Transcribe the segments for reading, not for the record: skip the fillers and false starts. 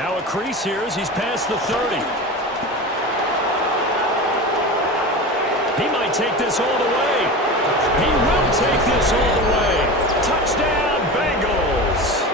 Now a crease here as he's past the 30. He might take this all the way. He will take this all the way. Touchdown, Bengals.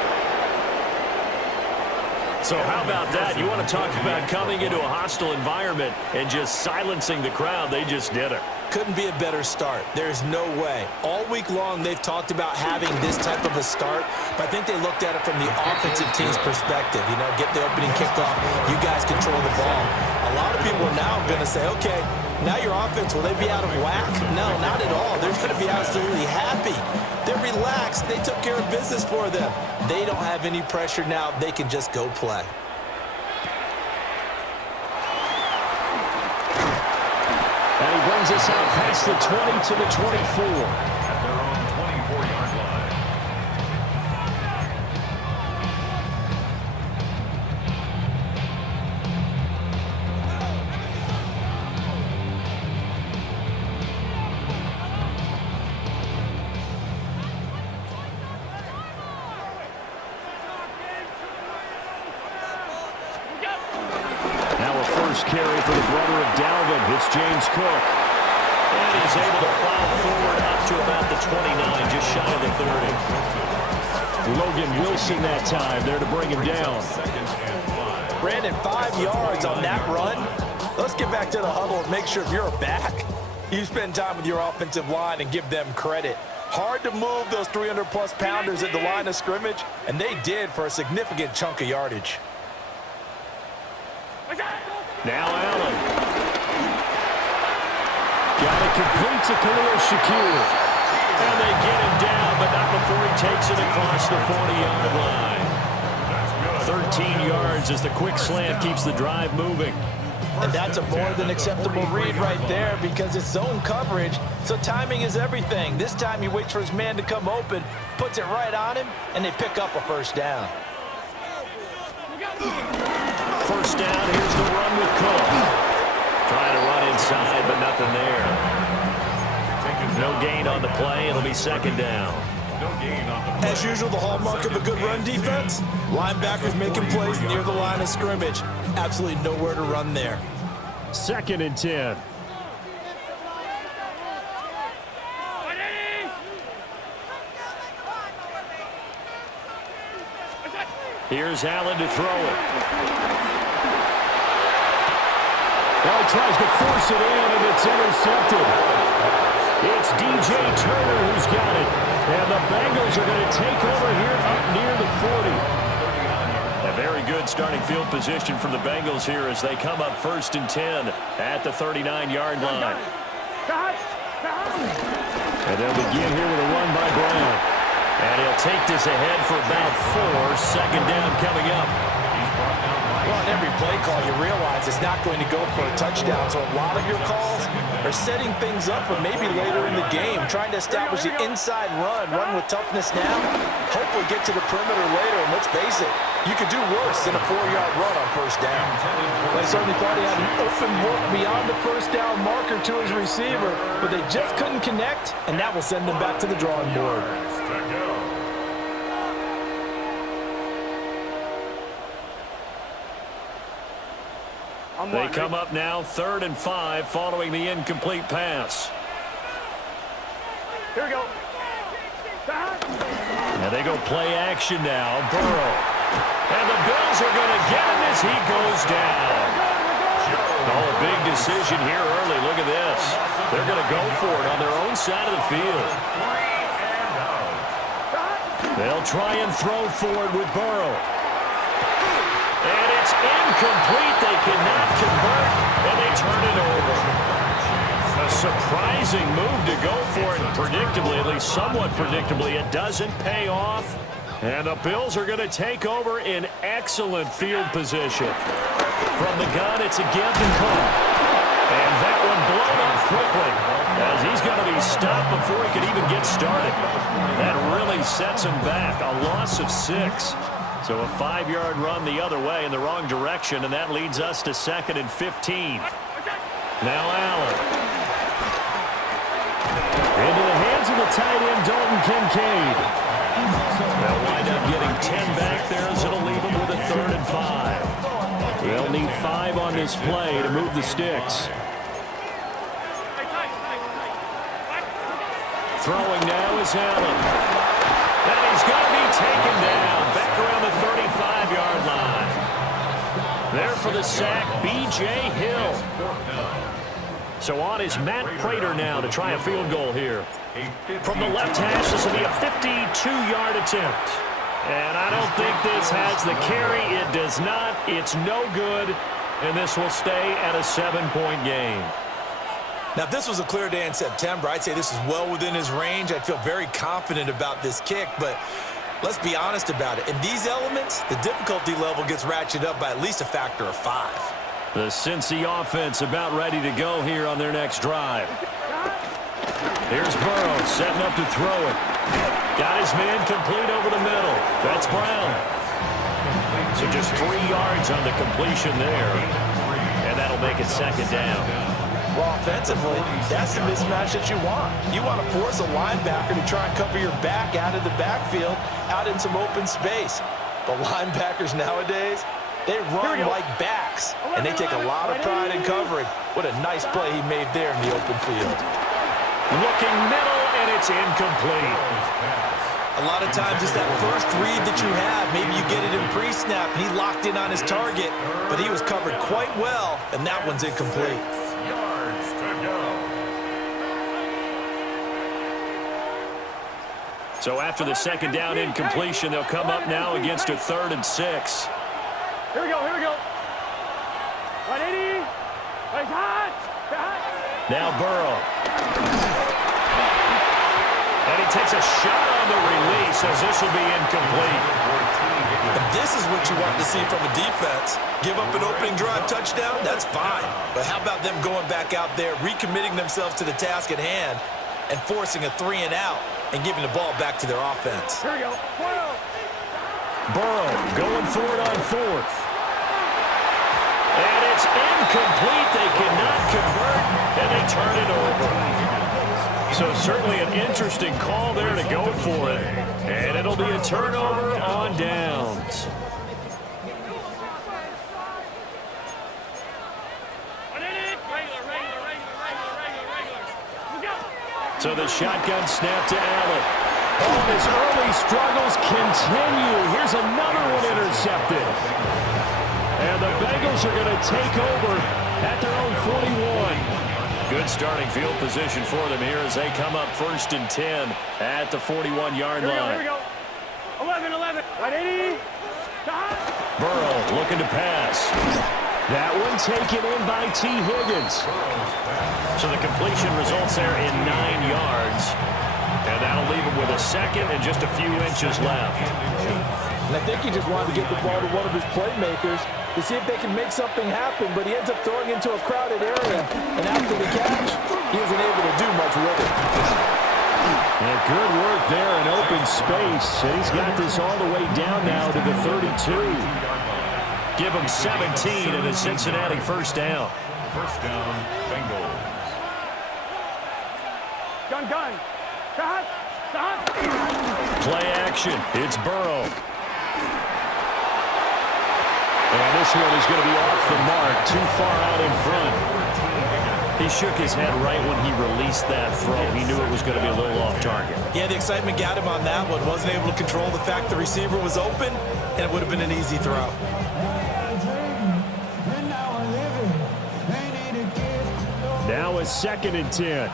So how about that? You want to talk about coming into a hostile environment and just silencing the crowd. They just did it. Couldn't be a better start. There's no way. All week long, they've talked about having this type of a start, but I think they looked at it from the offensive team's perspective. You know, get the opening kickoff. You guys control the ball. A lot of people are now going to say, okay, now your offense, will they be out of whack? No, not at all. They're going to be absolutely happy. They're relaxed. They took care of business for them. They don't have any pressure now. They can just go play. And he brings us out past the 20 to the 24. At their own 24-yard line. Now a first carry for the brother of Dalvin. It's James Cook. And he's able to plow forward up to about the 29, just shy of the 30. Logan Wilson that time there to bring him down. Brandon, 5 yards on that run. Let's get back to the huddle and make sure if you're a back, you spend time with your offensive line and give them credit. Hard to move those 300-plus pounders at the line of scrimmage, and they did for a significant chunk of yardage. Now Allen. Got it complete to Khalil Shakir. And they get him down, but not before he takes it across the 40-yard line. 13 yards as the quick slant keeps the drive moving. And that's a more than acceptable read right there because it's zone coverage, so timing is everything. This time he waits for his man to come open, puts it right on him, and they pick up a first down. First down, here's the run with Cook. Trying to run inside, but nothing there. No gain on the play. It'll be second down. As usual, the hallmark of a good run defense, linebackers making plays near the line of scrimmage. Absolutely nowhere to run there. Second and 10. Here's Allen to throw it. Well, he tries to force it in, and it's intercepted. It's DJ Turner who's got it. And the Bengals are going to take over here up near the 40. A very good starting field position from the Bengals here as they come up first and 10 at the 39-yard line. And they'll begin here with a run by Brown. And he'll take this ahead for about 4. Second down coming up. Well, on every play call, you realize it's not going to go for a touchdown. So a lot of your calls are setting things up for maybe later in the game, trying to establish the inside run with toughness now, hopefully get to the perimeter later. And let's face it, you could do worse than a 4-yard run on first down. They certainly thought he had an open look beyond the first down marker to his receiver, but they just couldn't connect, and that will send them back to the drawing board. They come up now, 3rd and 5, following the incomplete pass. Here we go. And they go play action now. Burrow. And the Bills are going to get him as he goes down. Oh, a big decision here early. Look at this. They're going to go for it on their own side of the field. They'll try and throw for it with Burrow. And it's incomplete. They cannot convert, and they turn it over. A surprising move to go for it, and predictably, at least somewhat predictably, it doesn't pay off. And the Bills are going to take over in excellent field position. From the gun, it's a give to Cook. And that one blown up quickly, as he's going to be stopped before he can even get started. That really sets him back, a loss of 6. So a 5-yard run the other way in the wrong direction, and that leads us to 2nd and 15. Now Allen. Into the hands of the tight end, Dalton Kincaid. They'll wind up getting 10 back there as it'll leave them with a 3rd and 5. 5 on this play to move the sticks. Throwing now is Allen. And he's going to be taken down back around the 35-yard line. There for the sack, B.J. Hill. So on is Matt Prater now to try a field goal here. From the left hash, this will be a 52-yard attempt. And I don't think this has the carry. It does not. It's no good. And this will stay at a 7-point game. Now, if this was a clear day in September, I'd say this is well within his range. I'd feel very confident about this kick, but let's be honest about it. In these elements, the difficulty level gets ratcheted up by at least a factor of 5. The Cincy offense about ready to go here on their next drive. Here's Burrow setting up to throw it. Got his man complete over the middle. That's Brown. So just 3 yards on the completion there, and that'll make it second down. Well, offensively, that's the mismatch that you want. You want to force a linebacker to try and cover your back out of the backfield, out in some open space. But linebackers nowadays, they run like backs, and they take a lot of pride in covering. What a nice play he made there in the open field. Looking middle, and it's incomplete. A lot of times it's that first read that you have. Maybe you get it in pre-snap, and he locked in on his target, but he was covered quite well, and that one's incomplete. So after the second down incompletion, they'll come up now against a 3rd and 6. Here we go, here we go. 180. It's hot. Now Burrow. And he takes a shot on the release as this will be incomplete. And this is what you want to see from a defense. Give up an opening drive touchdown, that's fine. But how about them going back out there, recommitting themselves to the task at hand, and forcing a 3-and-out and giving the ball back to their offense. Here we go. Burrow going for it on 4th. And it's incomplete. They cannot convert, and they turn it over. So certainly an interesting call there to go for it. And it'll be a turnover on downs. So the shotgun snap to Allen. Oh, his early struggles continue. Here's another one intercepted. And the Bengals are going to take over at their own 41. Good starting field position for them here as they come up 1st and 10 at the 41-yard line. Here we go. 11. 180. Burrow looking to pass. That one taken in by T. Higgins. So the completion results there in 9 yards. And that'll leave him with a 2nd and just a few inches left. And I think he just wanted to get the ball to one of his playmakers to see if they can make something happen, but he ends up throwing into a crowded area. And after the catch, he isn't able to do much with it. And good work there in open space. And he's got this all the way down now to the 32. Give him 17 and a Cincinnati 1st down. 1st down, Bengals. Gun. Play action. It's Burrow. And this one is going to be off the mark, too far out in front. He shook his head right when he released that throw. He knew it was going to be a little off target. Yeah, the excitement got him on that one. Wasn't able to control the fact the receiver was open, and it would have been an easy throw. Now a 2nd and 10.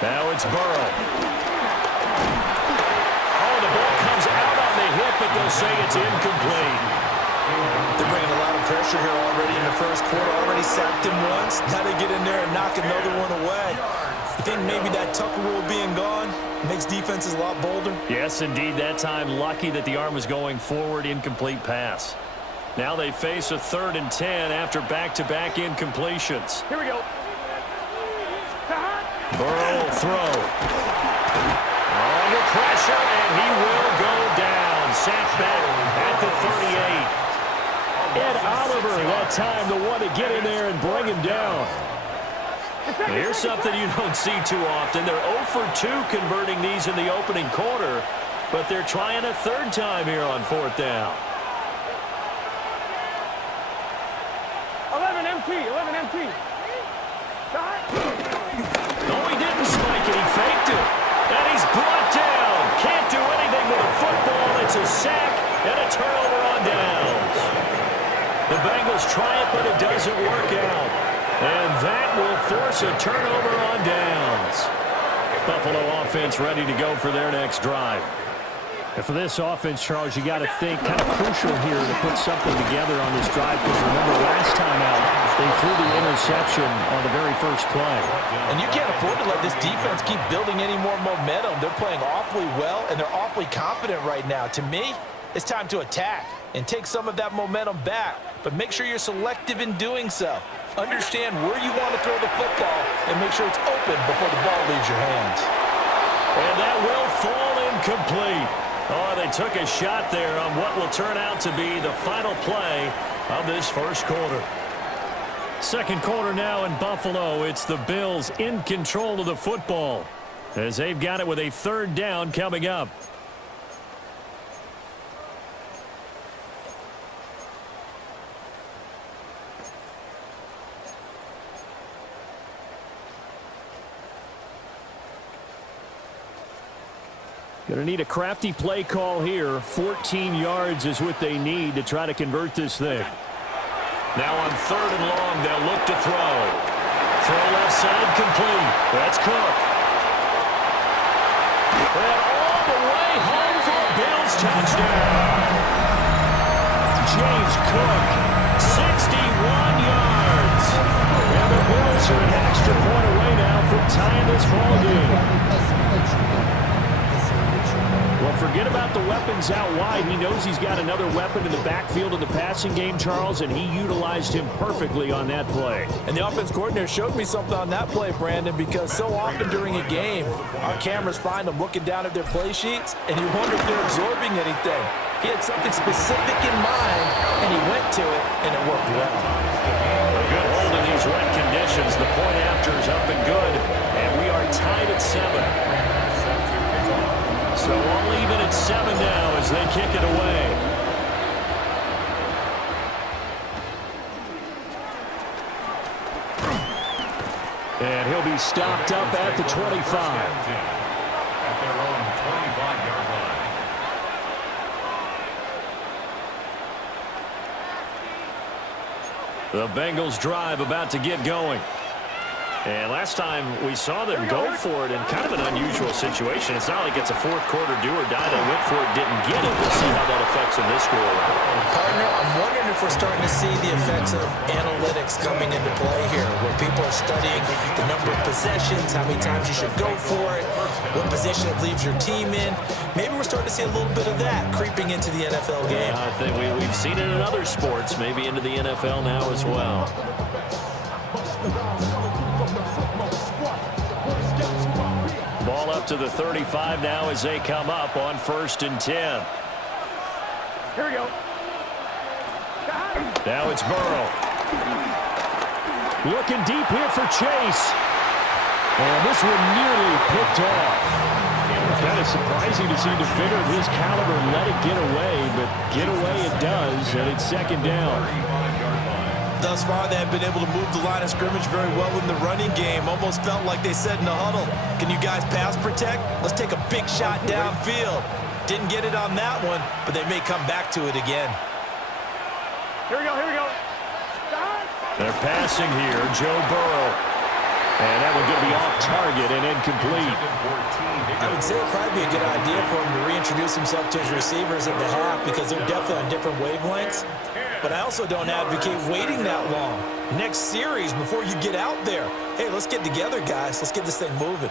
Now it's Burrow. Oh, the ball comes out on the hip, but they'll say it's incomplete. They're bringing a lot of pressure here already in the 1st quarter. Already sacked him once. Now they get in there and knock another one away. You think maybe that Tucker rule being gone makes defenses a lot bolder? Yes, indeed. That time, lucky that the arm was going forward. Incomplete pass. Now they face a 3rd and 10 after back-to-back incompletions. Here we go. Burrow will throw. Under pressure, and he will go down. Sacked back at the 38. Ed Oliver, that time, the one to get in there and bring him down. Here's something you don't see too often. They're 0 for 2 converting these in the opening quarter. but they're trying a third time here on fourth down. 11 MT. No, he didn't spike it. He faked it. And he's brought down. Can't do anything with a football. It's a sack and a turnover on downs. The Bengals try it, but it doesn't work out. And that will force a turnover on downs. Buffalo offense ready to go for their next drive. And for this offense, Charles, you got to think kind of crucial here to put something together on this drive, because remember last time out, they threw the interception on the very first play. And you can't afford to let this defense keep building any more momentum. They're playing awfully well, and they're awfully confident right now. To me, it's time to attack and take some of that momentum back, but make sure you're selective in doing so. Understand where you want to throw the football and make sure it's open before the ball leaves your hands. And that will fall incomplete. Oh, they took a shot there on what will turn out to be the final play of this first quarter. Second quarter now in Buffalo. It's the Bills in control of the football as they've got it with a third down coming up. Going to need a crafty play call here. 14 yards is what they need to try to convert this thing. Now on third and long, they'll look to throw. Throw left side complete. That's Cook. And all the way home for a Bills touchdown. James Cook, 61 yards. And the Bills are an extra point away now from tying this ball game. Well, forget about the weapons out wide. He knows he's got another weapon in the backfield in the passing game, Charles, and he utilized him perfectly on that play. And the offense coordinator showed me something on that play, Brandon, because so often during a game, our cameras find them looking down at their play sheets, and you wonder if they're absorbing anything. He had something specific in mind, and he went to it, and it worked well. A good hold in these wet conditions. The point after is up and good, and we are tied at 7. So I'll leave it at 7 now as they kick it away. And he'll be stopped up at the 25. At their own 25-yard line. The Bengals drive about to get going. And last time we saw them go for it in kind of an unusual situation. It's not like it's a fourth quarter do or die. They went for it, didn't get it. We'll see how that affects in this score. Partner, I'm wondering if we're starting to see the effects of analytics coming into play here, where people are studying the number of possessions, how many times you should go for it, what position it leaves your team in. Maybe we're starting to see a little bit of that creeping into the NFL game. I think we've seen it in other sports, maybe into the NFL now as well. Ball up to the 35 now as they come up on 1st and 10. Here we go. Now it's Burrow. Looking deep here for Chase. And this one nearly picked off. Kind of surprising to see a defender of his caliber let it get away, but get away it does, and it's 2nd down. Thus far, they have been able to move the line of scrimmage very well in the running game. Almost felt like they said in the huddle, can you guys pass protect? Let's take a big shot downfield. Didn't get it on that one, but they may come back to it again. Here we go. They're passing here, Joe Burrow. And that one going to be off target and incomplete. I would say it'd probably be a good idea for him to reintroduce himself to his receivers at the half, because they're definitely on different wavelengths. But I also don't advocate waiting that long. Next series, before you get out there, hey, let's get together, guys. Let's get this thing moving.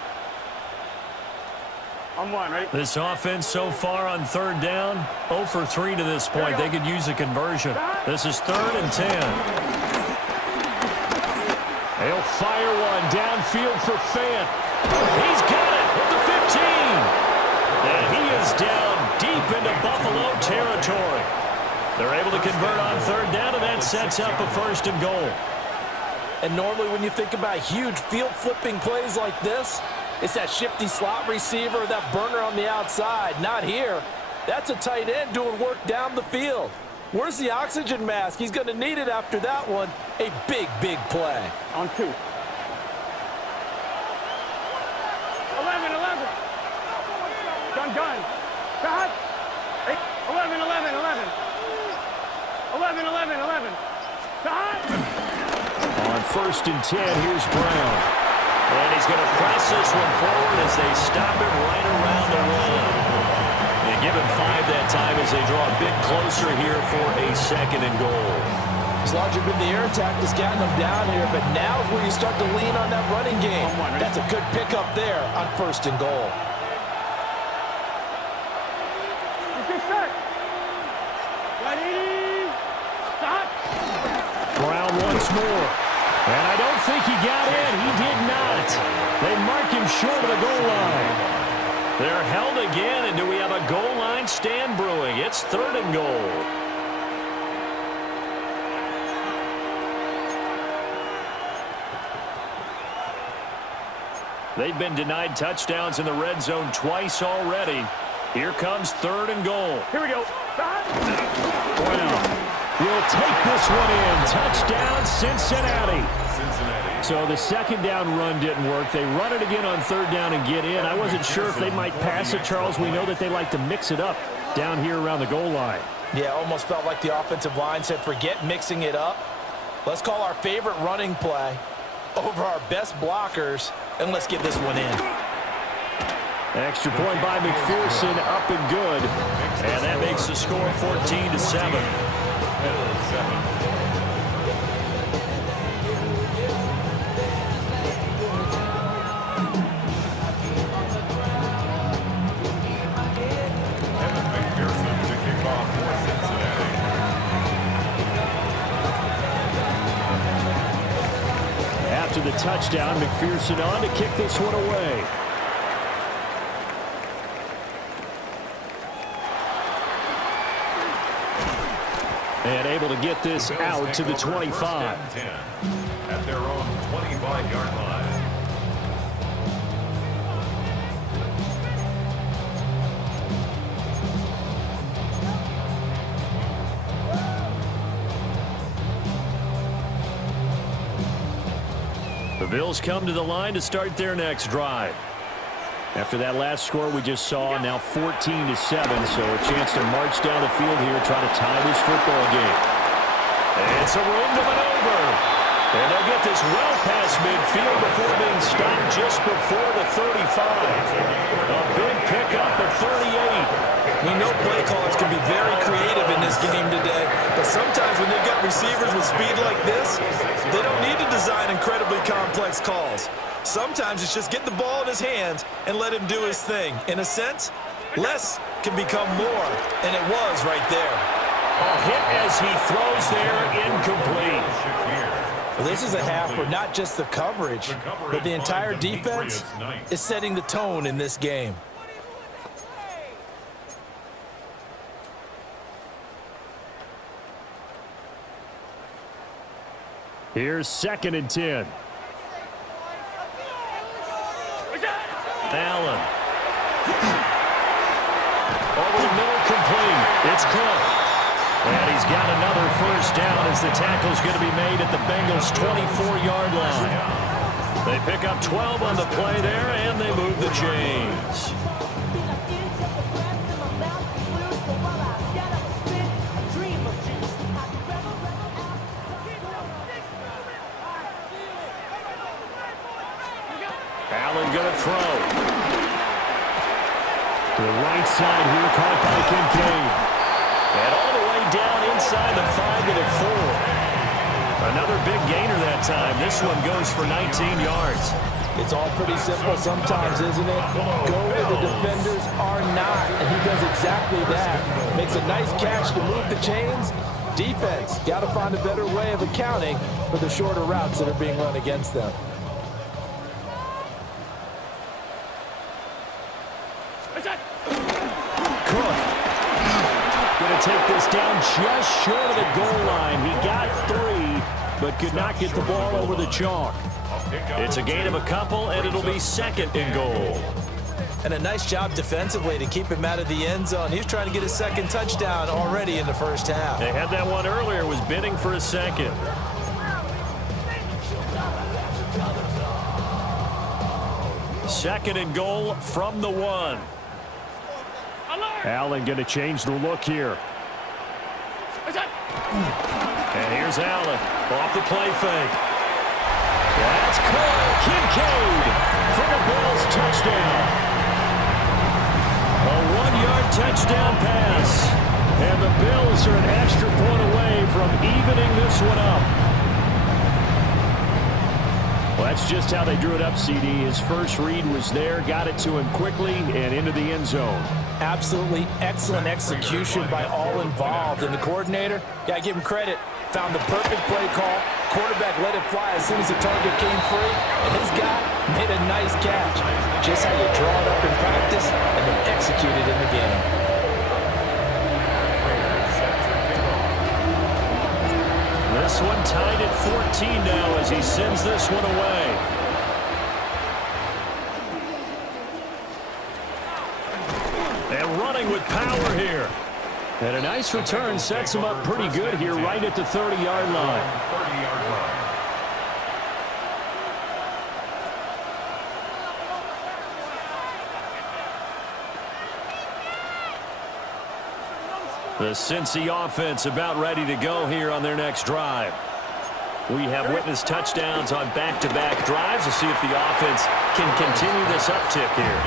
On one, right? This offense so far on 3rd down, 0 for 3 to this point. They could use a conversion. This is 3rd and 10. They'll fire one downfield for Fant. He's got it at the 15. And he is down deep into Buffalo territory. They're able to convert on 3rd down, and that sets up a 1st and goal. And normally when you think about huge field-flipping plays like this, It's that shifty slot receiver, that burner on the outside. Not here. That's a tight end doing work down the field. Where's the oxygen mask? He's going to need it after that one. A big, big play. On 2. 11, 11. Gun. Cut. 11, 11, 11. 11, 11, 11. Cut. On 1st and 10, here's Brown. And he's going to press this one forward as they stop it right around the one. They give him 5 that time as they draw a bit closer here for a 2nd and goal. As larger been the air attack that's gotten them down here, but now is where you start to lean on that running game. That's a good pickup there on 1st and goal. Brown once more. And I don't think he got in. He did not. They mark him short of the goal line. They're held again, and do we have a goal line stand brewing? It's 3rd and goal. They've been denied touchdowns in the red zone twice already. Here comes 3rd and goal. Here we go. Brown will take this one in. Touchdown, Cincinnati. So the 2nd down run didn't work. They run it again on 3rd down and get in. I wasn't sure if they might pass it, Charles. We know that they like to mix it up down here around the goal line. Yeah, almost felt like the offensive line said, forget mixing it up. Let's call our favorite running play over our best blockers, and let's get this one in. Extra point by McPherson, up and good. And that makes the score 14-7. After the touchdown, McPherson on to kick this one away. And able to get this out to the 25. At their own 25-yard line. The Bills come to the line to start their next drive. After that last score we just saw, now 14-7, so a chance to march down the field here, try to tie this football game. It's a room to maneuver. And they'll get this well past midfield before being stopped just before the 35. A big pickup at 38. We know play callers can be very creative in this game today, but sometimes when they've got receivers with speed like this, they don't need to design incredibly complex calls. Sometimes it's just get the ball in his hands and let him do his thing. In a sense, less can become more, and it was right there. A hit as he throws there, incomplete. Well, this is a half where not just the coverage, but the entire defense is setting the tone in this game. Here's 2nd and 10. Allen. Over the middle, complete. It's Cook. And he's got another 1st down as the tackle's going to be made at the Bengals' 24-yard line. They pick up 12 on the play there, and they move the chains. Allen going to throw. To the right side here, caught by Kincaid. And all the way down inside the 5 to the 4. Another big gainer that time. This one goes for 19 yards. It's all pretty simple sometimes, isn't it? Go where the defenders are not, and he does exactly that. Makes a nice catch to move the chains. Defense, got to find a better way of accounting for the shorter routes that are being run against them. Cook going to take this down just short of the goal line. He got 3, but could not get the ball over the chalk. It's a gain of a couple, and it'll be 2nd and goal. And a nice job defensively to keep him out of the end zone. He was trying to get his 2nd touchdown already in the first half. They had that one earlier, was bidding for a 2nd. Second and goal from the 1. Allen going to change the look here. And here's Allen off the play fake. That's Cole Kincaid for the Bills touchdown. A 1-yard touchdown pass. And the Bills are an extra point away from evening this one up. Well, that's just how they drew it up, CD. His first read was there, got it to him quickly, and into the end zone. Absolutely excellent execution by all involved. And the coordinator, got to give him credit, found the perfect play call. Quarterback let it fly as soon as the target came free, and his guy made a nice catch. Just how you draw it up in practice and then execute it in the game. This one tied at 14 now as he sends this one away. And running with power here. And a nice return sets him up pretty good here right at the 30-yard line. 30-yard line. The Cincy offense about ready to go here on their next drive. We have witnessed touchdowns on back-to-back drives. We'll see if the offense can continue this uptick here.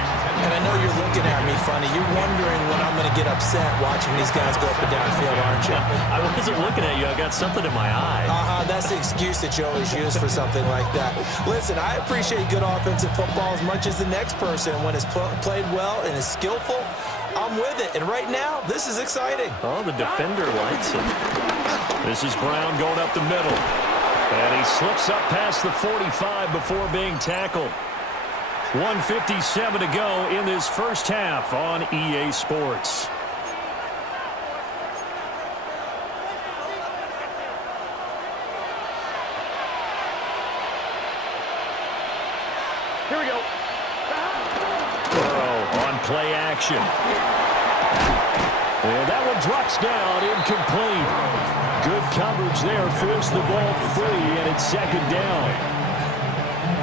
And I know you're looking at me funny. You're wondering when I'm going to get upset watching these guys go up and down field, aren't you? I wasn't looking at you. I got something in my eye. That's the excuse that you always use for something like that. Listen, I appreciate good offensive football as much as the next person. When it's played well and is skillful, I'm with it. And right now, this is exciting. Oh, the defender likes it. This is Brown going up the middle. And he slips up past the 45 before being tackled. 1:57 to go in this first half on EA Sports. Here we go. Burrow on play action. And that one drops down, incomplete. Good coverage there, forced the ball free, and it's 2nd down.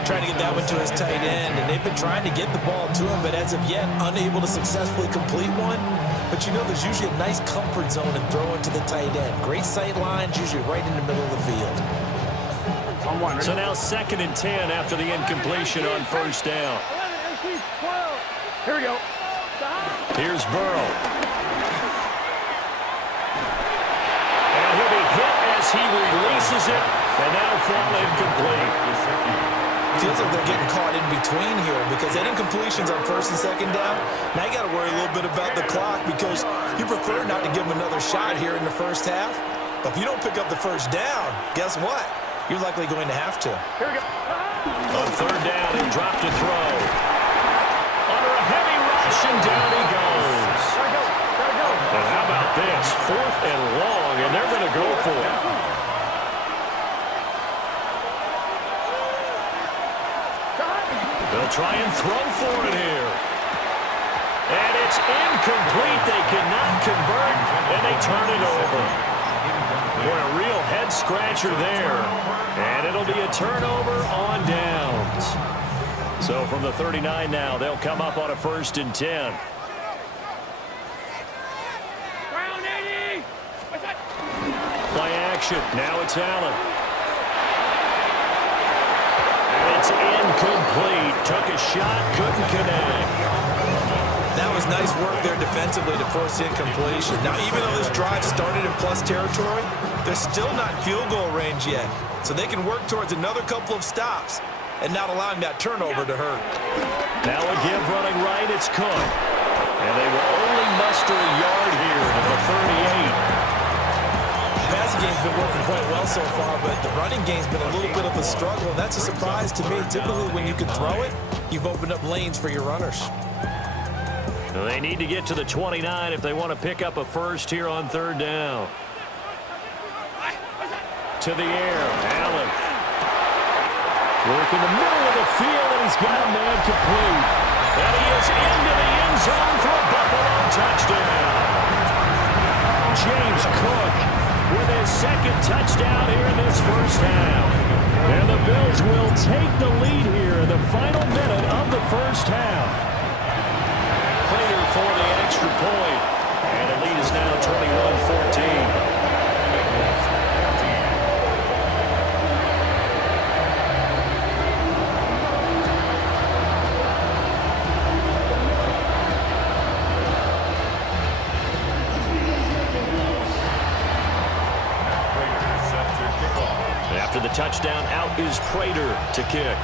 Trying to get that one to his tight end, and they've been trying to get the ball to him, but as of yet, unable to successfully complete one. But you know, there's usually a nice comfort zone in throwing to the tight end. Great sight lines, usually right in the middle of the field. So now 2nd and 10 after the incompletion on first down. Here we go. Here's Burrow. And he'll be hit as he releases it, and now fall incomplete. Feels like they're getting caught in between here because that incompletion's on 1st and 2nd down. Now you got to worry a little bit about the clock because you prefer not to give them another shot here in the first half. But if you don't pick up the first down, guess what? You're likely going to have to. Here we go. On 3rd down, he'll drop to throw. Under a heavy rush, and down he goes. Gotta go. And how about this? 4th and long, and they're going to go for it. They'll try and throw for it here. And it's incomplete. They cannot convert, and they turn it over. Boy, a real head-scratcher there. And it'll be a turnover on downs. So from the 39 now, they'll come up on a 1st and 10. Play action. Now it's Allen. And it's incomplete. Took a shot, couldn't connect. That was nice work there defensively to force incompletion. Now, even though this drive started in plus territory, they're still not in field goal range yet. So they can work towards another couple of stops and not allowing that turnover to hurt. Now a give running right, it's Cook. And they will only muster a yard here to the 38. The passing game's been working quite well so far, but the running game's been a little bit of a struggle, and that's a surprise to me. Typically, when you can throw it, you've opened up lanes for your runners. They need to get to the 29 if they want to pick up a first here on 3rd down. To the air, Allen. Work in the middle of the field, and he's got a man complete. And he is into the end zone for a Buffalo touchdown. James Cook with his second touchdown here in this first half. And the Bills will take the lead here in the final minute of the first half. Prater for the extra point. And the lead is now 21-14. After the touchdown, out is Prater to kick.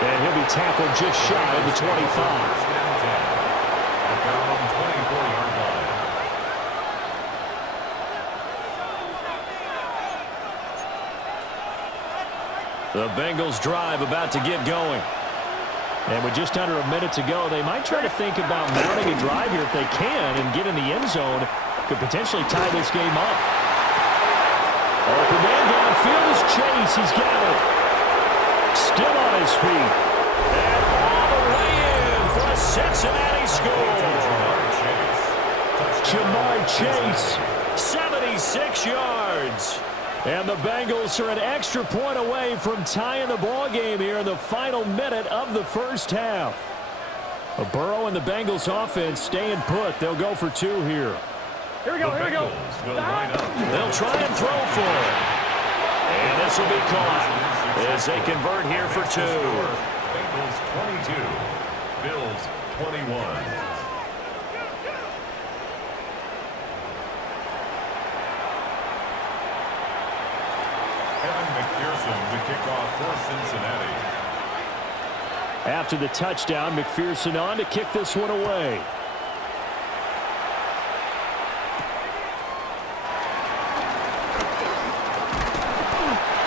And he'll be tackled just shy of the 25. The Bengals drive about to get going. And with just under a minute to go, they might try to think about mounting a drive here if they can and get in the end zone. Could potentially tie this game up. Open man downfield is Chase. He's got it. Still on his feet. And all the way in for a Cincinnati score. Jamar Chase. 76 yards. And the Bengals are an extra point away from tying the ball game here in the final minute of the first half. Burrow and the Bengals offense staying put. They'll go for two here. Here we go, here we go. They'll try and throw for it. And this will be caught as they convert here for two. Bengals 22, Bills 21. To kick off for Cincinnati. After the touchdown, McPherson on to kick this one away.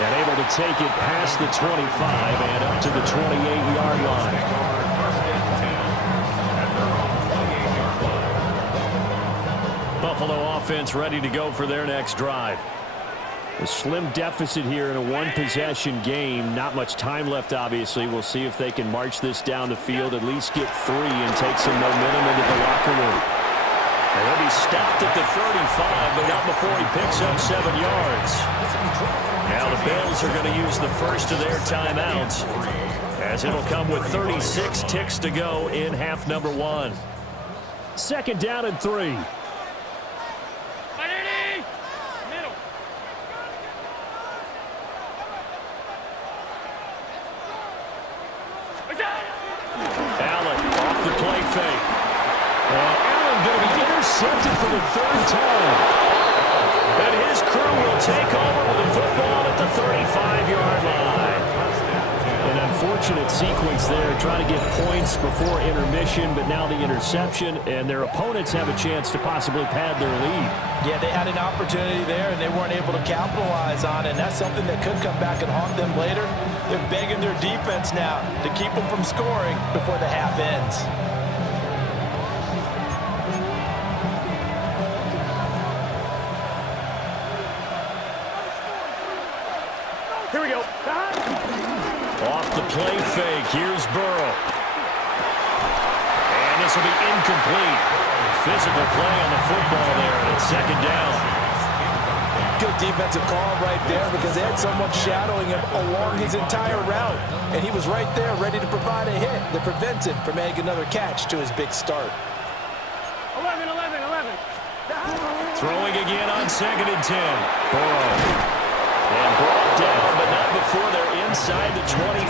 And able to take it past the 25 and up to the 28-yard line. Buffalo offense ready to go for their next drive. A slim deficit here in a one-possession game. Not much time left, obviously. We'll see if they can march this down the field, at least get three, and take some momentum into the locker room. And he'll be stopped at the 35, but not before he picks up 7 yards. Now the Bills are going to use the first of their timeouts, as it'll come with 36 ticks to go in half number one. Second down and 3. Intercepted for the third time. And his crew will take over with the football at the 35-yard line. An unfortunate sequence there, trying to get points before intermission, but now the interception, and their opponents have a chance to possibly pad their lead. Yeah, they had an opportunity there, and they weren't able to capitalize on it, and that's something that could come back and haunt them later. They're begging their defense now to keep them from scoring before the half ends. Here we go. Off the play fake, here's Burrow. And this will be incomplete. Physical play on the football there, and it's second down. Good defensive call right there because they had someone shadowing him along his entire route. And he was right there ready to provide a hit that prevents him from making another catch to his big start. 11. Throwing again on second and 10. Burrow. And brought down, but not before they're inside the 25.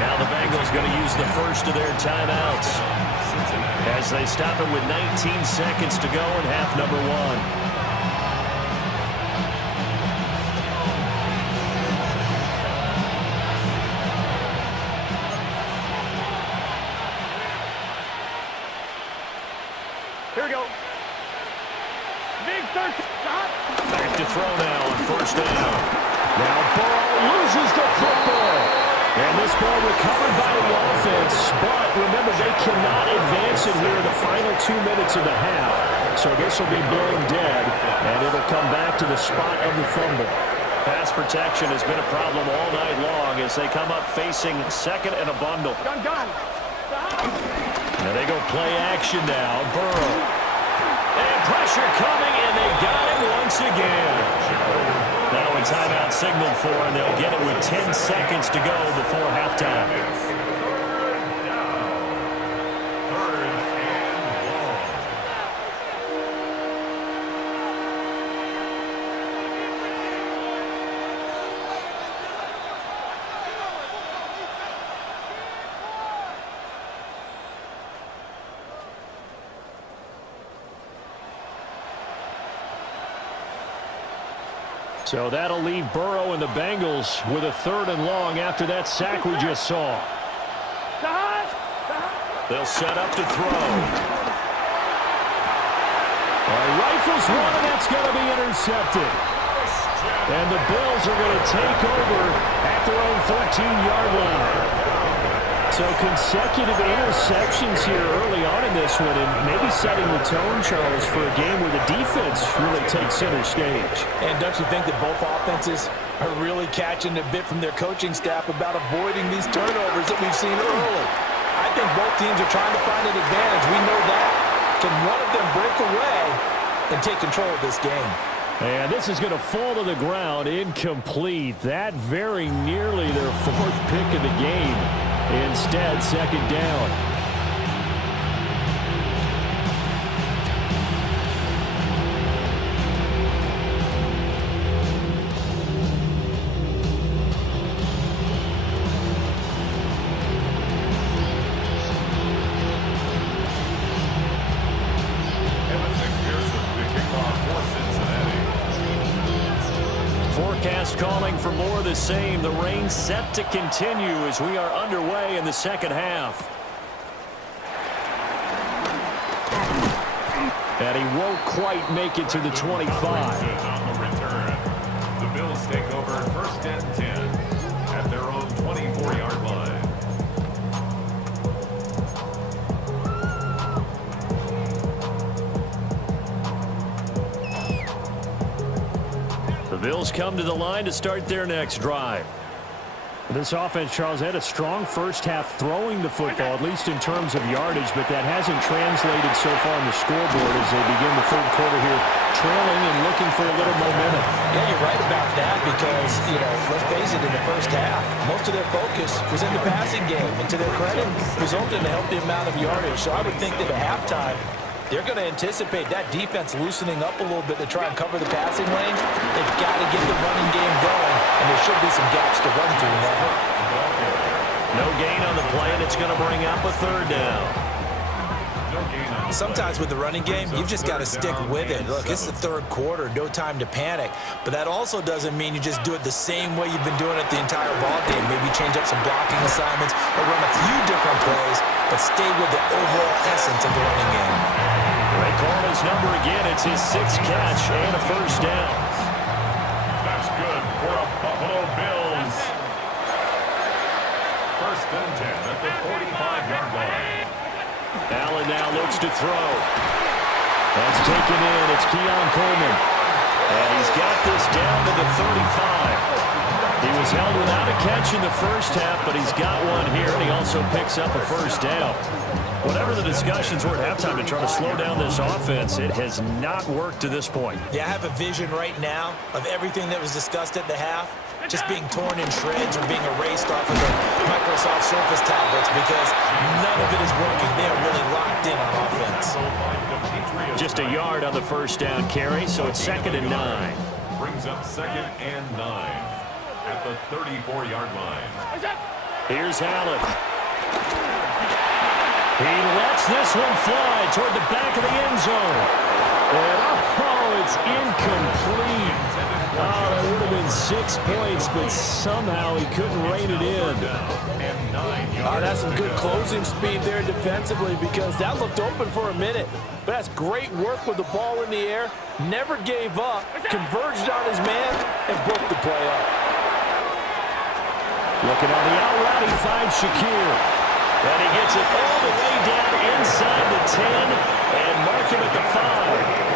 Now the Bengals going to use the first of their timeouts as they stop it with 19 seconds to go in half number one. Here we go. Big third. Back to throw now on first down. Now Burrow loses the football. And this ball recovered by the offense, but remember, they cannot advance it here in the final 2 minutes of the half. So this will be blown dead, and it'll come back to the spot of the fumble. Pass protection has been a problem all night long as they come up facing second and a bundle. Gun. And they go play action now. Burrow. And pressure coming, and they got him once again. Now a timeout signaled for, and they'll get it with 10 seconds to go before halftime. So that'll leave Burrow and the Bengals with a 3rd and long after that sack we just saw. They'll set up to throw. Rifles one, and that's going to be intercepted. And the Bills are going to take over at their own 13-yard line. So consecutive interceptions here early on in this one, and maybe setting the tone, Charles, for a game where the defense really takes center stage. And don't you think that both offenses are really catching a bit from their coaching staff about avoiding these turnovers that we've seen early? I think both teams are trying to find an advantage. We know that. Can one of them break away and take control of this game? And this is going to fall to the ground, incomplete. That very nearly their 4th pick of the game. Instead, 2nd down. Forecast calling for more of the same. The rain set to continue as we are underway in the second half. And he won't quite make it to the 25. On the return, the Bills take over 1st and 10 at their own 24-yard line. The Bills come to the line to start their next drive. This offense, Charles, had a strong first half throwing the football, at least in terms of yardage, but that hasn't translated so far on the scoreboard as they begin the 3rd quarter here, trailing and looking for a little momentum. Yeah, you're right about that because, let's face it, in the first half, most of their focus was in the passing game, and to their credit, resulted in a healthy amount of yardage. So I would think that at halftime, they're going to anticipate that defense loosening up a little bit to try and cover the passing lanes. They've got to get the running game going, and there should be some gaps to run through now. No gain on the play, and it's going to bring up a 3rd down. Sometimes with the running game, you've just got to stick with it. Look, it's the 3rd quarter, no time to panic. But that also doesn't mean you just do it the same way you've been doing it the entire ball game. Maybe change up some blocking assignments or run a few different plays, but stay with the overall essence of the running game. They call his number again. It's his 6th catch and a 1st down. That's good for a Buffalo Bills. 1st and 10 at the 45-yard line. Allen now looks to throw. That's taken in. It's Keon Coleman. And he's got this down to the 35. He was held without a catch in the first half, but he's got one here, and he also picks up a 1st down. Whatever the discussions were at halftime to try to slow down this offense, it has not worked to this point. Yeah, I have a vision right now of everything that was discussed at the half just being torn in shreds or being erased off of the Microsoft Surface tablets because none of it is working. They are really locked in on offense. Just a yard on the 1st down carry, so it's 2nd and 9. Brings up 2nd and 9 at the 34-yard line. Here's Allen. He lets this one fly toward the back of the end zone. And, it's incomplete. That would have been 6 points, but somehow he couldn't rein it in. That's some good closing speed there defensively because that looked open for a minute. But that's great work with the ball in the air. Never gave up, converged on his man, and broke the play up. Looking on the out route, he finds Shakir. And he gets it all the way down inside the 10 and mark him at the 5.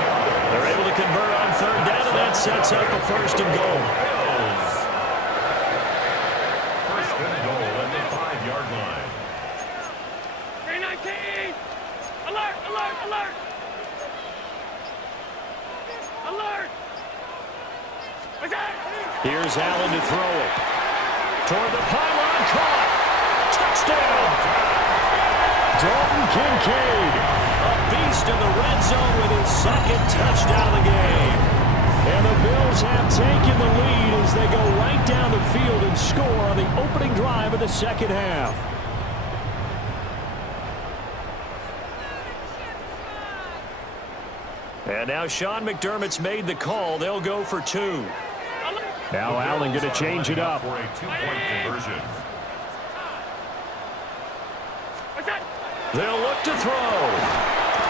They're able to convert on third down, and that sets up a first and goal. First and goal at the 5-yard line. 319! Alert, alert, alert! Alert! Here's Allen to throw it. Toward the pylon, caught. Touchdown! Dalton Kincaid. A beast in the red zone with his second touchdown of the game. And the Bills have taken the lead as they go right down the field and score on the opening drive of the second half. And now Sean McDermott's made the call. They'll go for 2. Now Allen going to change it up. For a 2-point conversion. They'll look to throw.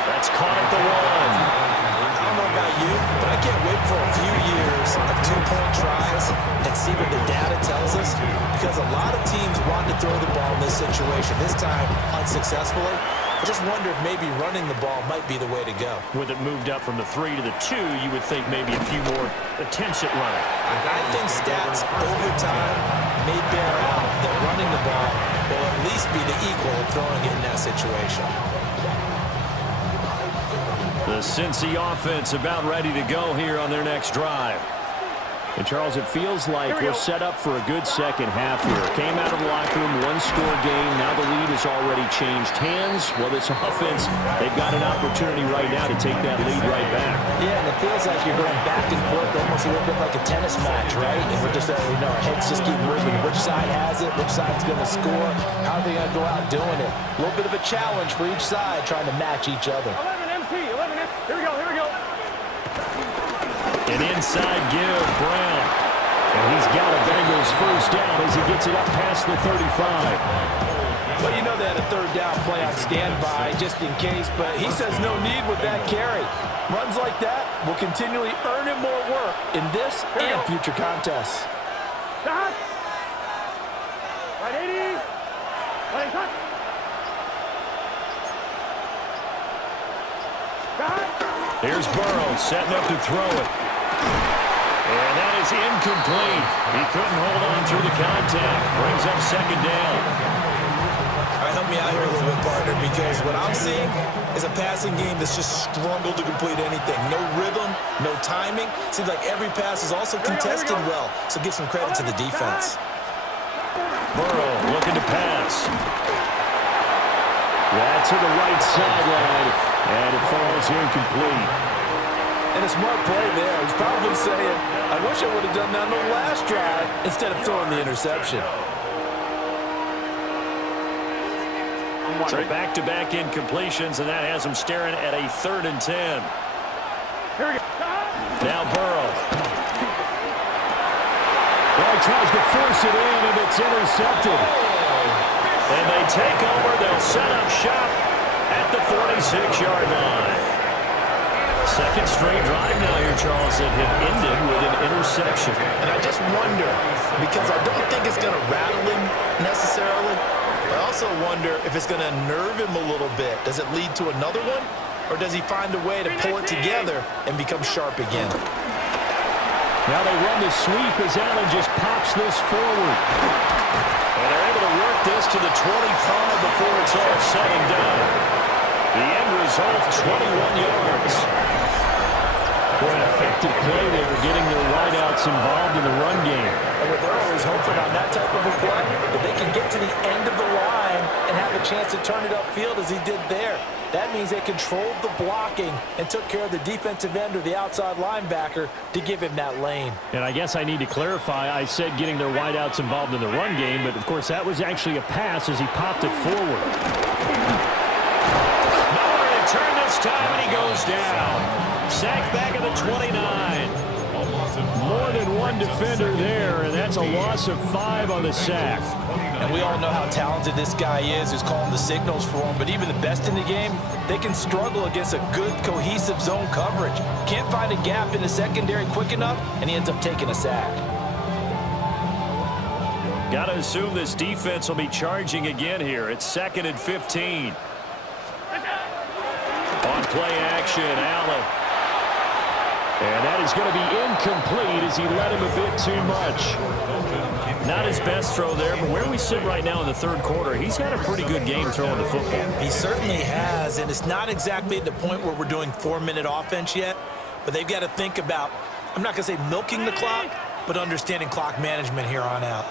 That's caught at the 1. I don't know about you, but I can't wait for a few years of 2-point tries and see what the data tells us, because a lot of teams want to throw the ball in this situation, this time unsuccessfully. I just wonder if maybe running the ball might be the way to go. With it moved up from the 3 to the 2, you would think maybe a few more attempts at running. I think stats over time may bear out that running the ball will at least be the equal of throwing it in that situation. The Cincy offense about ready to go here on their next drive. And, Charles, it feels like we're set up for a good second half here. Came out of the locker room, one-score game. Now the lead has already changed hands. Well, this offense, they've got an opportunity right now to take that lead right back. Yeah, and it feels like you're going back and forth almost a little bit like a tennis match, right? And we're just, our heads just keep moving. Which side has it? Which side's going to score? How are they going to go out doing it? A little bit of a challenge for each side trying to match each other. 11 MT, 11 MT. Here we go, here we go. An inside give, Brown. And he's got a Bengals first down as he gets it up past the 35. Well, you know they had a third down play on standby just in case, but he says no need with that carry. Runs like that will continually earn him more work in this and future contests. Right 80. Right touch. Here's Burrow setting up to throw it. And that is incomplete. He couldn't hold on through the contact. Brings up second down. All right, help me out here a little bit, partner, because what I'm seeing is a passing game that's just struggled to complete anything. No rhythm, no timing. Seems like every pass is also contested well, so give some credit to the defense. Burrow looking to pass. That's to the right sideline, and it falls incomplete. And a smart play there. He's probably saying, I wish I would have done that on the last drive instead of throwing the interception. So back-to-back incompletions, and that has him staring at a 3rd and 10. Here we go. Now Burrow. Well, he tries to force it in, and it's intercepted. And they take over. They'll set up shop at the 46-yard line. Second straight drive now here, Charles, that have ended with an interception. And I just wonder, because I don't think it's going to rattle him necessarily, but I also wonder if it's going to nerve him a little bit. Does it lead to another one? Or does he find a way to pull it together and become sharp again? Now they run the sweep as Allen just pops this forward. And they're able to work this to the 25 before it's all said and done. The end result, 21 yards. Boy, an effective play there, getting their wideouts involved in the run game. And what they're always hoping on that type of a play, that they can get to the end of the line and have a chance to turn it upfield as he did there. That means they controlled the blocking and took care of the defensive end or the outside linebacker to give him that lane. And I guess I need to clarify, I said getting their wideouts involved in the run game, but of course that was actually a pass as he popped it forward. Nowhere to turn this time, and he goes down. Sacked back at the 29. More than one defender there, and that's a loss of 5 on the sack. And we all know how talented this guy is, who's calling the signals for him. But even the best in the game, they can struggle against a good, cohesive zone coverage. Can't find a gap in the secondary quick enough, and he ends up taking a sack. Got to assume this defense will be charging again here. It's 2nd and 15. On play action, Allen. And that is going to be incomplete as he led him a bit too much. Not his best throw there, but where we sit right now in the third quarter, he's had a pretty good game throwing the football. He certainly has, and it's not exactly at the point where we're doing 4-minute offense yet, but they've got to think about, I'm not going to say milking the clock, but understanding clock management here on out.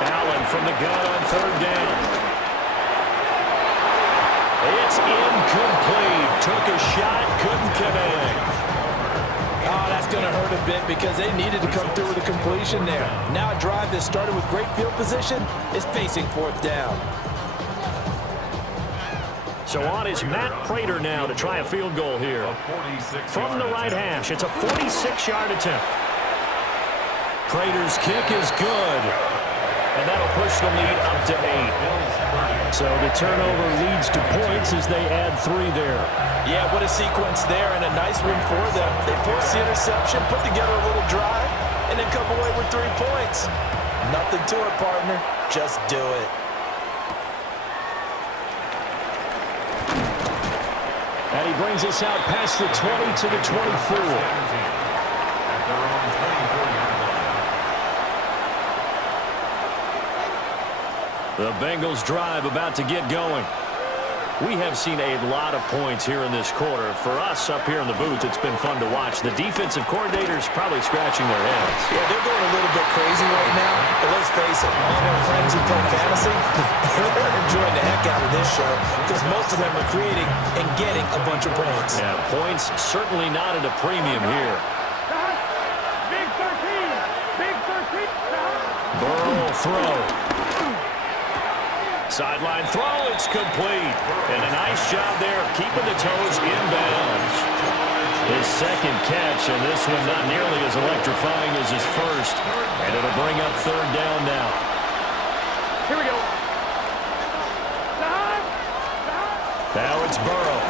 Allen from the gun on 3rd down. It's incomplete. Took a shot, couldn't connect. Oh, that's going to hurt a bit because they needed to come through with a completion there. Now a drive that started with great field position is facing 4th down. So on is Matt Prater now to try a field goal here. From the right hash, it's a 46-yard attempt. Prater's kick is good. And that'll push the lead up to 8. So the turnover leads to points as they add 3 there. Yeah, what a sequence there, and a nice win for them. They force the interception, put together a little drive, and then come away with 3 points. Nothing to it, partner. Just do it. And he brings us out past the 20 to the 24. The Bengals drive about to get going. We have seen a lot of points here in this quarter. For us up here in the booth, it's been fun to watch. The defensive coordinators probably scratching their heads. Yeah, they're going a little bit crazy right now. But let's face it, all of our friends who play fantasy, they're enjoying the heck out of this show because most of them are creating and getting a bunch of points. Yeah, points certainly not at a premium here. Big 13. Big 13. Burrow throw. Sideline throw, it's complete. And a nice job there of keeping the toes inbounds. His 2nd catch, and this one not nearly as electrifying as his first. And it'll bring up 3rd down now. Here we go. Now it's Burrow.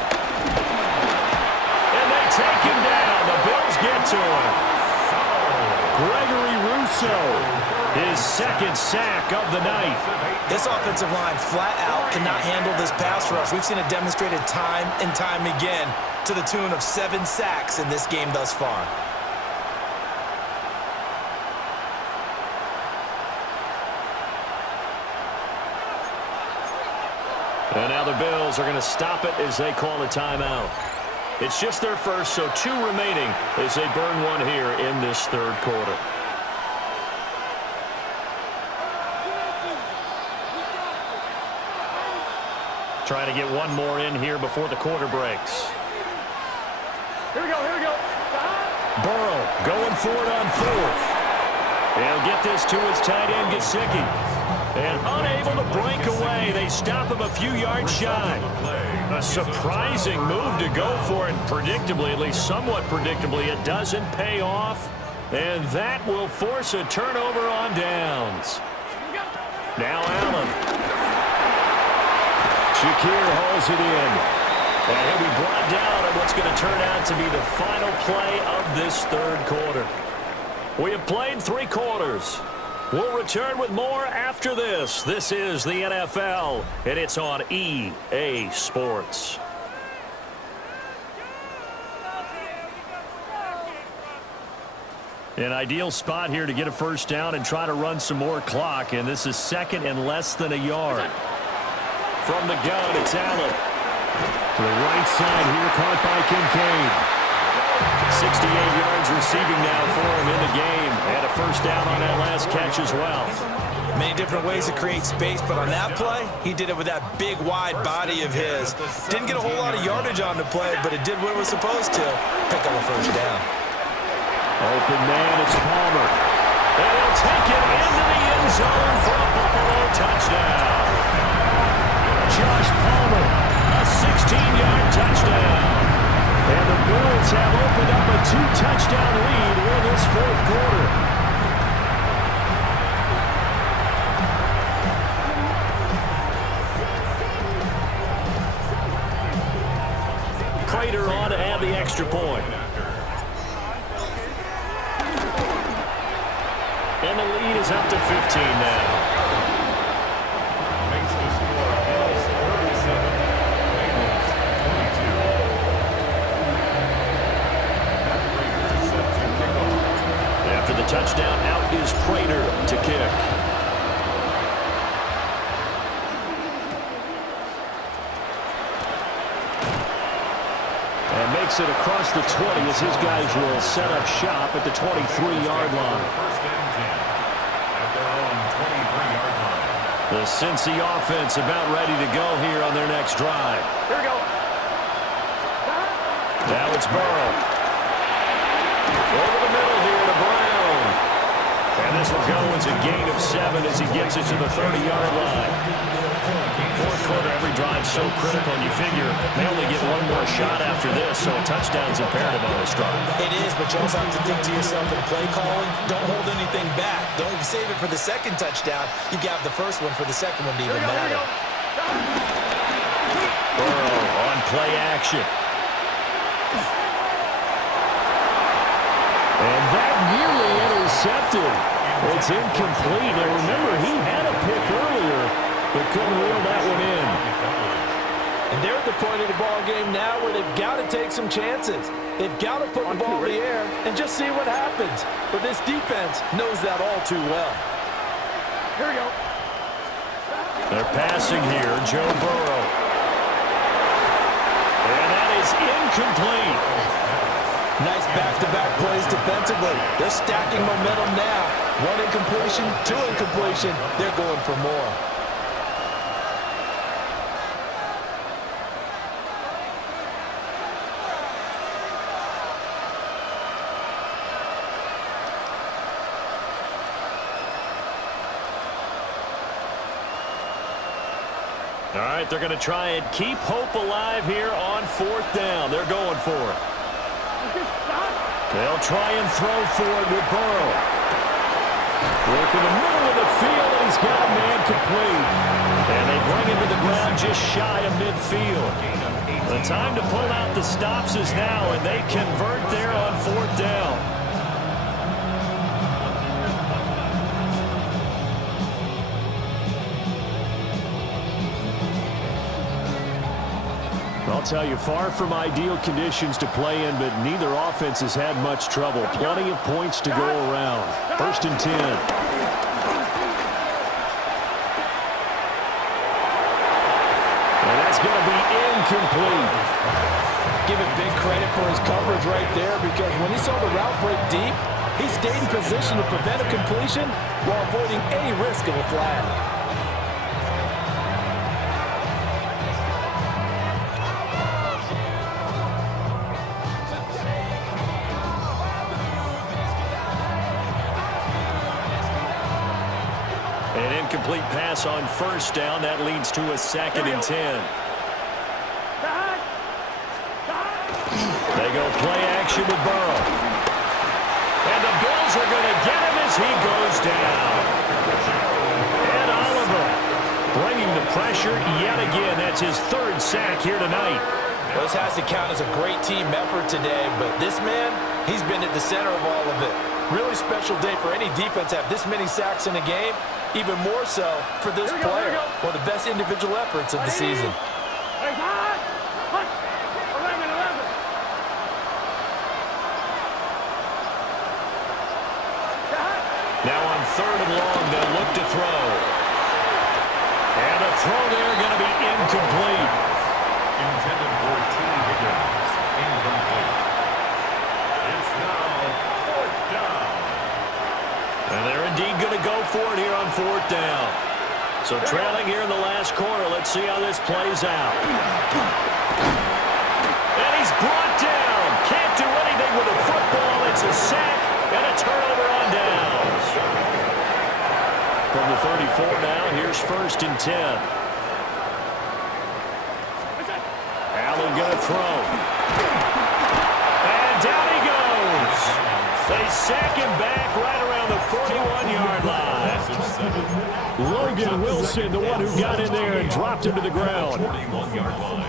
And they take him down. The Bills get to him. Gregory Rousseau. His 2nd sack of the night. This offensive line flat out cannot handle this pass rush. We've seen it demonstrated time and time again to the tune of 7 sacks in this game thus far. And now the Bills are going to stop it as they call a timeout. It's just their first, so 2 remaining as they burn 1 here in this 3rd quarter. Trying to get 1 more in here before the quarter breaks. Here we go. Here we go. Burrow going for it on 4th. They'll get this to his tight end, Gesicki. And unable to break away. They stop him a few yards shy. A surprising move to go for it. Predictably, at least somewhat predictably, it doesn't pay off. And that will force a turnover on downs. Now Allen. Shakir hauls it in. And he'll be brought down on what's going to turn out to be the final play of this 3rd quarter. We have played 3 quarters. We'll return with more after this. This is the NFL, and it's on EA Sports. An ideal spot here to get a 1st down and try to run some more clock, and this is 2nd and less than a yard. From the gun, it's Allen. To the right side here, caught by Kincaid. 68 yards receiving now for him in the game. And a 1st down on that last catch as well. Many different ways to create space, but on that play, he did it with that big, wide body of his. Didn't get a whole lot of yardage on the play, but it did what it was supposed to. Pick up a 1st down. Open man, it's Palmer. And he'll take it into the end zone for a Buffalo touchdown. Josh Palmer, a 16-yard touchdown. And the Bills have opened up a 2-touchdown lead in this 4th quarter. Prater on to add the extra point. And the lead is up to 15 now. Makes the score Bills 37, Bengals 22. Matt Prater is set to kick off. After the touchdown, out is Prater to kick. And makes it across the 20 as his guys will set up shop at the 23-yard line. First and 10 at their own 23-yard line. The Cincy offense about ready to go here on their next drive. Here we go. Now it's Burrow. Over the middle here to Brown. And this will go as a gain of 7 as he gets it to the 30-yard line. Fourth quarter, every drive so critical, and you figure they only get one more shot after this, so a touchdown's imperative on this drive. It is, but you also have to think to yourself in play calling, don't hold anything back. Don't save it for the second touchdown. You got the first one for the second one to even matter. Burrow on play action. And that nearly intercepted. It's incomplete. And remember, he had a pick earlier, but couldn't reel that one in. And they're at the point of the ball game now where they've got to take some chances. They've got to put the ball in the air and just see what happens. But this defense knows that all too well. Here we go. They're passing here, Joe Burrow. And that is incomplete. Nice back-to-back plays defensively. They're stacking momentum now. One incompletion, two incompletion. They're going for more. All right, they're going to try and keep hope alive here on fourth down. They're going for it. They'll try and throw for it with Burrow. Work in the middle of the field, and he's got a man complete. And they bring him to the ground just shy of midfield. The time to pull out the stops is now, and they convert there on fourth down. I'll tell you, far from ideal conditions to play in, but neither offense has had much trouble. Plenty of points to go around. First and 10. And that's going to be incomplete. Give it big credit for his coverage right there, because when he saw the route break deep, he stayed in position to prevent a completion while avoiding any risk of a flag. An incomplete pass on first down. That leads to a second and 10. They go play action with Burrow. And the Bills are going to get him as he goes down. And Oliver bringing the pressure yet again. That's his third sack here tonight. Well, this has to count as a great team effort today, but this man, he's been at the center of all of it. Really special day for any defense to have this many sacks in a game. Even more so for this player. One of the best individual efforts of the season. Now on third and long, they'll look to throw. And a throw there going to be incomplete. Intended for T. Higgins. Incomplete. It's now fourth down. And they're indeed going to go for it here on fourth down. So trailing here in the last quarter. Let's see how this plays out. And he's brought down. Can't do anything with a football. It's a sack and a turnover on downs. From the 34 now, here's first and 10. Allen going to throw. And down he goes. They sack him back right around the 41-yard line. Logan Wilson, the one who got in there and dropped him to the ground. 41-yard line.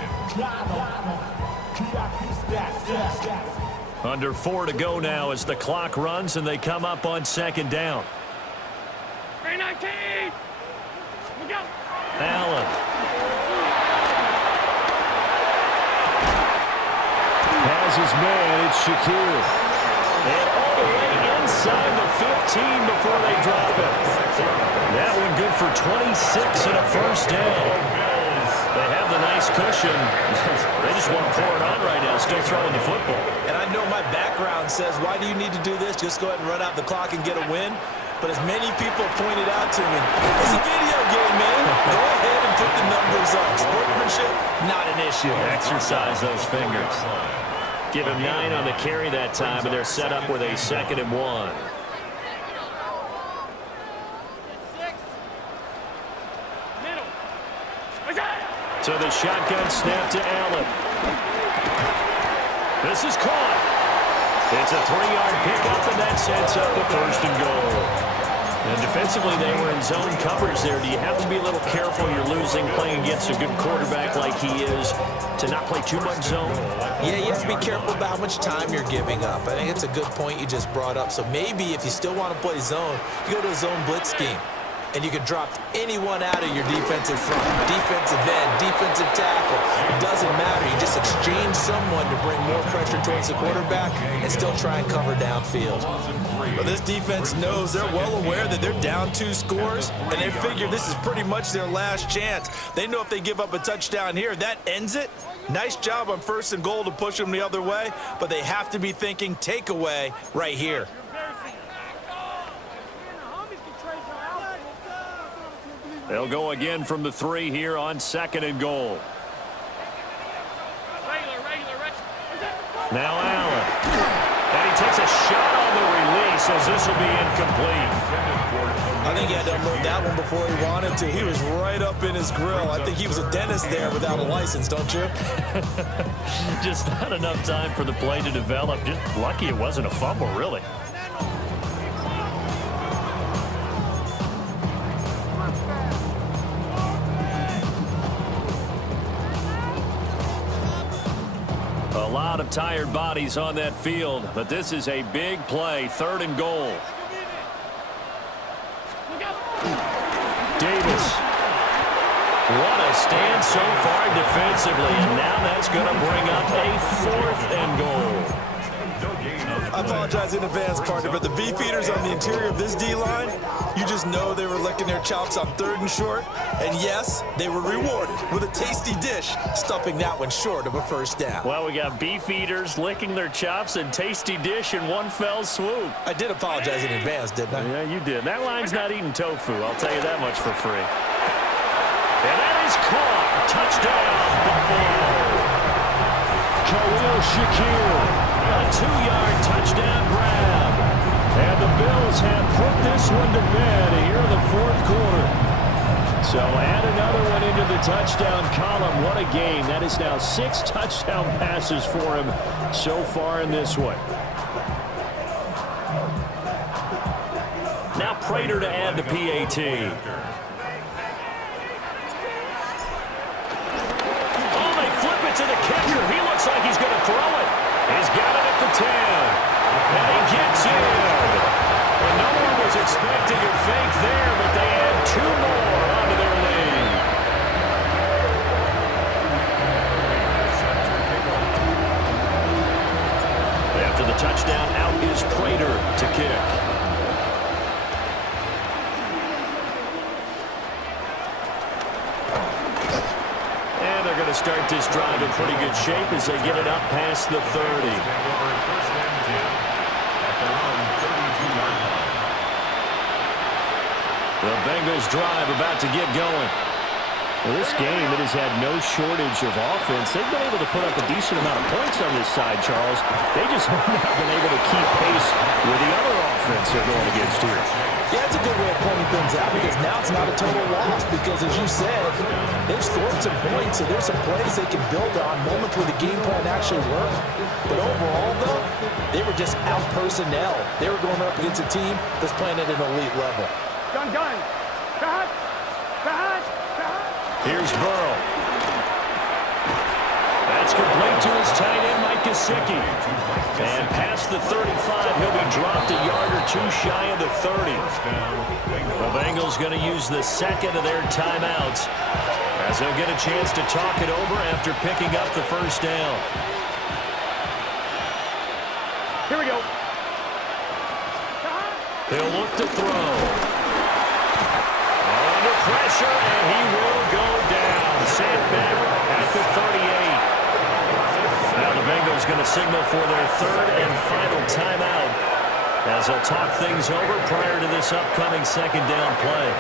Under 4 to go now as the clock runs and they come up on second down. 319. Look out. Allen. Has his man. It's Shakir. And all the way inside the 15 before they drop it. That one good for 26 and a first down. They have the nice cushion. They just want to pour it on right now, still throwing the football. And I know my background says, why do you need to do this? Just go ahead and run out the clock and get a win. But as many people pointed out to me, it's a video game, man. Go ahead and put the numbers up. Sportsmanship, not an issue. Exercise those fingers. Give him 9 on the carry that time, and they're set up with a 2nd and 1. So the shotgun snap to Allen. This is caught. It's a 3-yard pickup, and that sets up the 1st and goal. And defensively, they were in zone coverage there. Do you have to be a little careful? You're losing, playing against a good quarterback like he is, to not play too much zone? Yeah, you have to be careful about how much time you're giving up. I think it's a good point you just brought up. So maybe if you still want to play zone, you go to a zone blitz scheme. And you can drop anyone out of your defensive front, defensive end, defensive tackle. It doesn't matter. You just exchange someone to bring more pressure towards the quarterback and still try and cover downfield. But this defense knows, they're well aware that they're down 2 scores, and they figure this is pretty much their last chance. They know if they give up a touchdown here, that ends it. Nice job on 1st and goal to push them the other way, but they have to be thinking takeaway right here. They'll go again from the 3 here on 2nd and goal. Now Allen. And he takes a shot on the release as this will be incomplete. I think he had to unload that one before he wanted to. He was right up in his grill. I think he was a dentist there without a license, don't you? Just not enough time for the play to develop. Just lucky it wasn't a fumble, really. A lot of tired bodies on that field, but this is a big play, 3rd and goal. Davis. What a stand so far defensively, and now that's going to bring up a 4th and goal. I apologize in advance, partner, but the beefeaters on the interior of this D-line, you just know they were licking their chops on 3rd and short. And yes, they were rewarded with a tasty dish, stuffing that one short of a 1st down. Well, we got beefeaters licking their chops and tasty dish in one fell swoop. I did apologize in advance, didn't I? Yeah, you did. That line's not eating tofu, I'll tell you that much for free. And that is caught. Touchdown, Buffalo. Khalil Shakir. A 2-yard touchdown grab. And the Bills have put this one to bed here in the 4th quarter. So add another one into the touchdown column. What a game. That is now 6 touchdown passes for him so far in this one. Now Prater to add the PAT. Oh, they flip it to the kicker. He looks like he's going to throw it. He's got it at the 10. And he gets in. And no one was expecting a fake there, but they add 2 more onto their lead. After the touchdown, out is Prater to kick. And they're going to start this drive in pretty good shape as they get it up past the 30. The Bengals drive about to get going. Well, this game, it has had no shortage of offense. They've been able to put up a decent amount of points on this side, Charles. They just have not been able to keep pace with the other offense they're going against here. Yeah, it's a good way of pointing things out because now it's not a total loss because, as you said, they've scored some points, so there's some plays they can build on, moments where the game plan actually worked. But overall, though, they were just out personnel. They were going up against a team that's playing at an elite level. Gun. Back. Here's Burrow. That's It's complete to his tight end, Mike Gesicki. And past the 35, he'll be dropped a yard or two shy of the 30. The Bengals going to use the second of their timeouts as they'll get a chance to talk it over after picking up the first down. Here we go. He'll look to throw. Under pressure, and he will go down. Sent back at the 38. Now the Bengals going to signal for their third and final timeout as they'll talk things over prior to this upcoming second down play.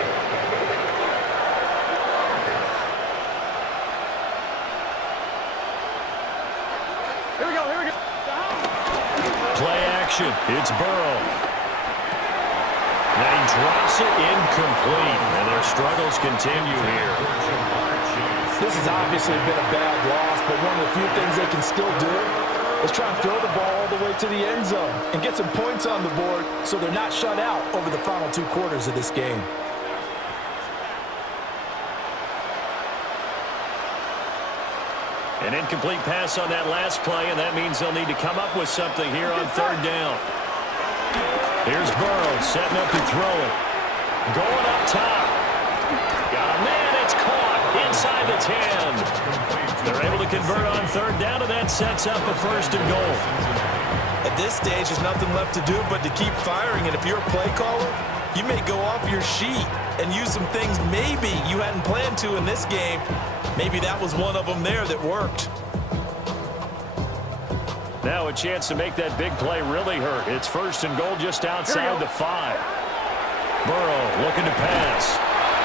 Here we go, here we go. Play action. It's Burrow. Now he drops it incomplete, and their struggles continue here. This has obviously been a bad loss, but one of the few things they can still do is try and throw the ball all the way to the end zone and get some points on the board so they're not shut out over the final 2 quarters of this game. An incomplete pass on that last play, and that means they'll need to come up with something here on third down. Here's Burrow setting up to throw it. Going up top. Got a man, it's caught inside the 10. They're able to convert on third down, and that sets up a first and goal. At this stage, there's nothing left to do but to keep firing, and if you're a play caller, you may go off your sheet and use some things maybe you hadn't planned to in this game. Maybe that was one of them there that worked. Now a chance to make that big play really hurt. It's first and goal just outside the 5. Burrow looking to pass.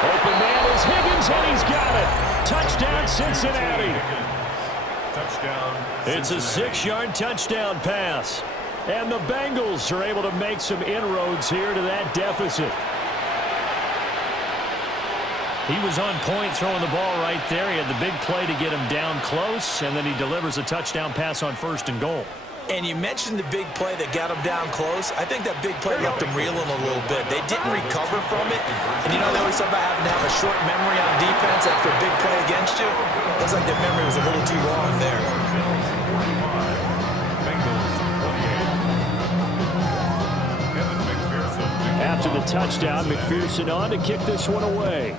Open man is Higgins, and he's got it. Touchdown, Cincinnati. Touchdown. It's a 6-yard touchdown pass. And the Bengals are able to make some inroads here to that deficit. He was on point throwing the ball right there. He had the big play to get him down close, and then he delivers a touchdown pass on first and goal. And you mentioned the big play that got him down close. I think that big play left him reeling a little bit. They didn't recover from it. And you know, they always talk about having to have a short memory on defense after a big play against you. Looks like their memory was a little too long there. After the touchdown, McPherson on to kick this one away.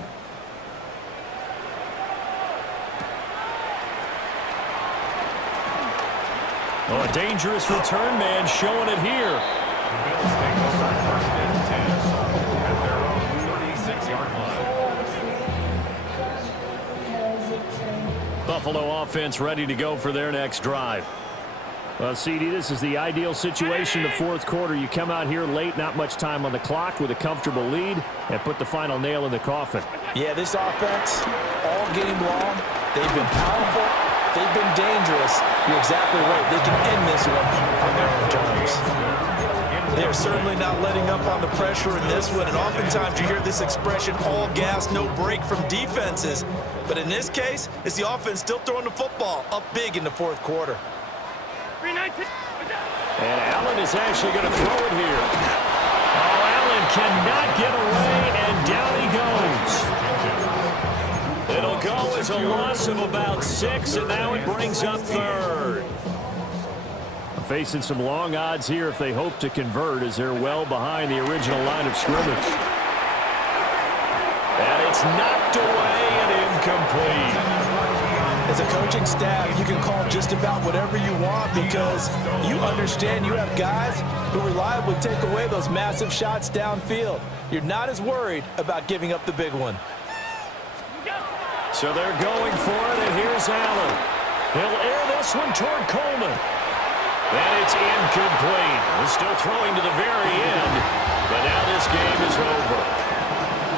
Oh, a dangerous return man showing it here. The Bills take over first and 10 at their own 36-yard line. Buffalo offense ready to go for their next drive. Well, CD, this is the ideal situation in the fourth quarter. You come out here late, not much time on the clock with a comfortable lead, and put the final nail in the coffin. Yeah, this offense, all game long, they've been powerful, they've been dangerous. You're exactly right. They can end this one on their own terms. They're certainly not letting up on the pressure in this one, and oftentimes you hear this expression, all gas, no break from defenses. But in this case, it's the offense still throwing the football up big in the fourth quarter. And Allen is actually going to throw it here. Oh, Allen cannot get away, and down he goes. It'll go as a loss of about 6, and now it brings up third. Facing some long odds here if they hope to convert, as they're well behind the original line of scrimmage. And it's knocked away and incomplete. As a coaching staff, you can call just about whatever you want because you understand you have guys who reliably take away those massive shots downfield. You're not as worried about giving up the big one. So they're going for it, and here's Allen. He'll air this one toward Coleman. And it's incomplete. We're still throwing to the very end, but now this game is over.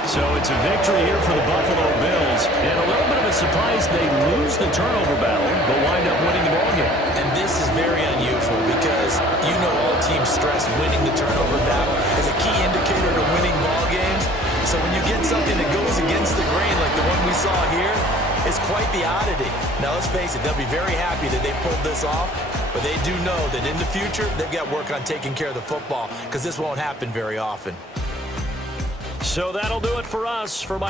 So it's a victory here for the Buffalo Bills, and a little bit of a surprise they lose the turnover battle, but wind up winning the ballgame. And this is very unusual because you know all teams stress winning the turnover battle as a key indicator to winning ball games. So when you get something that goes against the grain like the one we saw here, it's quite the oddity. Now let's face it, they'll be very happy that they pulled this off, but they do know that in the future they've got work on taking care of the football because this won't happen very often. So that'll do it for us. For my